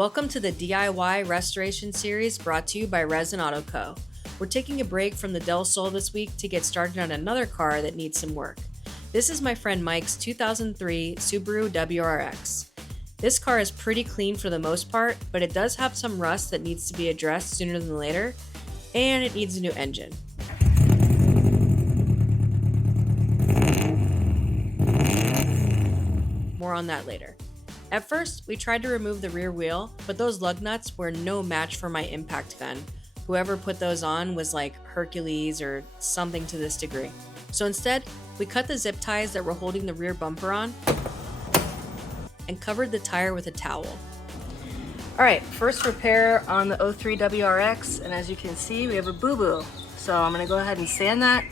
Welcome to the DIY restoration series brought to you by Resin Auto Co. We're taking a break from the Del Sol this week to get started on another car that needs some work. This is my friend Mike's 2003 Subaru WRX. This car is pretty clean for the most part, but it does have some rust that needs to be addressed sooner than later, and it needs a new engine. More on that later. At first, we tried to remove the rear wheel, but those lug nuts were no match for my impact gun. Whoever put those on was like Hercules or something to this degree. So instead, we cut the zip ties that were holding the rear bumper on and covered the tire with a towel. All right, first repair on the 03 WRX, and as you can see, we have a boo-boo. So I'm gonna go ahead and sand that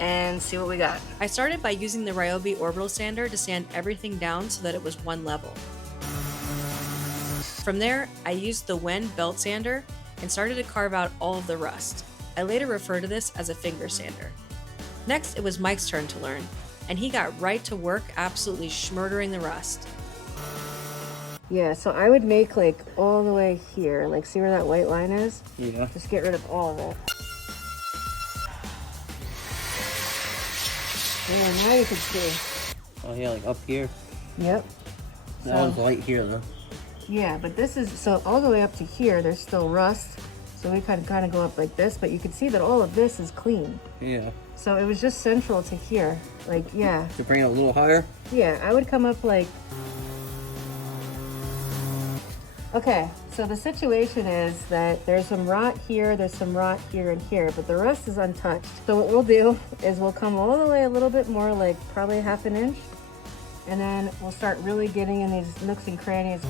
and see what we got. I started by using the Ryobi orbital sander to sand everything down so that it was one level. From there, I used the Wen belt sander and started to carve out all of the rust. I later refer to this as a finger sander. Next, it was Mike's turn to learn, and he got right to work absolutely schmurdering the rust. Yeah, so I would make like all the way here, like see where that white line is? Yeah. Just get rid of all of it. Yeah, now you can see. Oh yeah, like up here. Yep. That one's light here though. Yeah, but this is, so all the way up to here, there's still rust. So we kind of go up like this, but you can see that all of this is clean. Yeah. So it was just central to here. Like, yeah. To bring it a little higher? Yeah, I would come up like... Okay, so the situation is that there's some rot here, there's some rot here and here, but the rest is untouched. So what we'll do is we'll come all the way a little bit more, like probably half an inch, and then we'll start really getting in these nooks and crannies.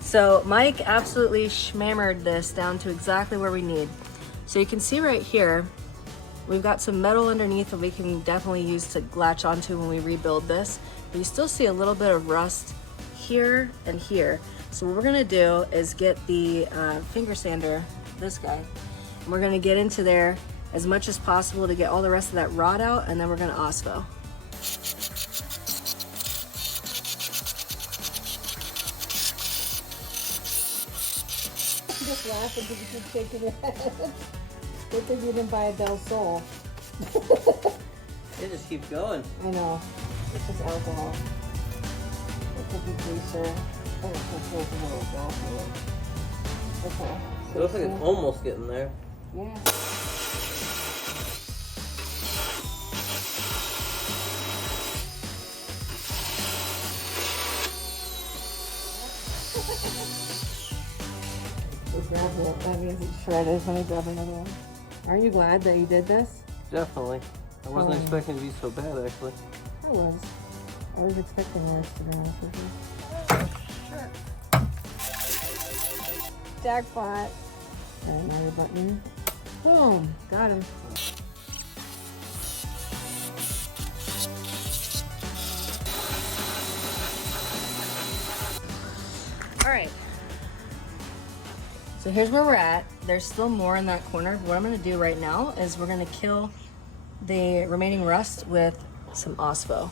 So Mike absolutely schmammered this down to exactly where we need. So you can see right here, we've got some metal underneath that we can definitely use to latch onto when we rebuild this. But you still see a little bit of rust here and here. So what we're gonna do is get the finger sander, this guy, and we're gonna get into there as much as possible to get all the rest of that rot out, and then we're gonna OSPO. Just laughing because you keep shaking your head. Good thing you didn't buy a Del Sol. They just keep going. I know. It's just alcohol. It could be greaser. Oh, it's just a little gasoline. Okay. It looks like it's almost getting there. Yeah. Grab it. That means it's shredded. Let me grab another one. Aren't you glad that you did this? Definitely. I wasn't expecting it to be so bad, actually. I was expecting worse, to be honest with you. Oh, sure. Jackpot. Alright, now your button. Boom! Got him. Alright. So here's where we're at. There's still more in that corner. What I'm going to do right now is we're going to kill the remaining rust with some OSPO.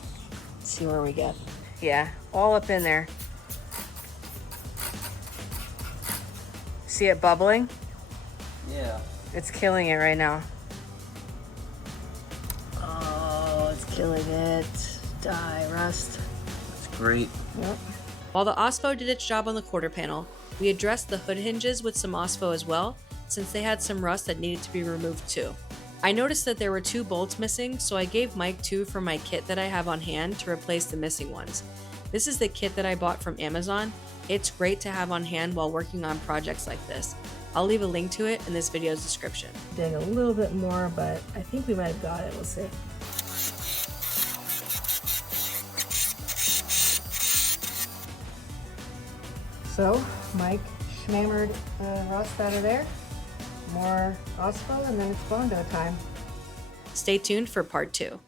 Let's see where we get. Yeah, all up in there. See it bubbling? Yeah. It's killing it right now. Oh, it's killing it. Die, rust. That's great. Yep. While the OSPO did its job on the quarter panel, we addressed the hood hinges with some OSPO as well, since they had some rust that needed to be removed too. I noticed that there were 2 bolts missing, so I gave Mike 2 from my kit that I have on hand to replace the missing ones. This is the kit that I bought from Amazon. It's great to have on hand while working on projects like this. I'll leave a link to it in this video's description. Dig a little bit more, but I think we might have got it. We'll see. So Mike schmammered the rust out of there. More OSPO, and then it's Bondo time. Stay tuned for part 2.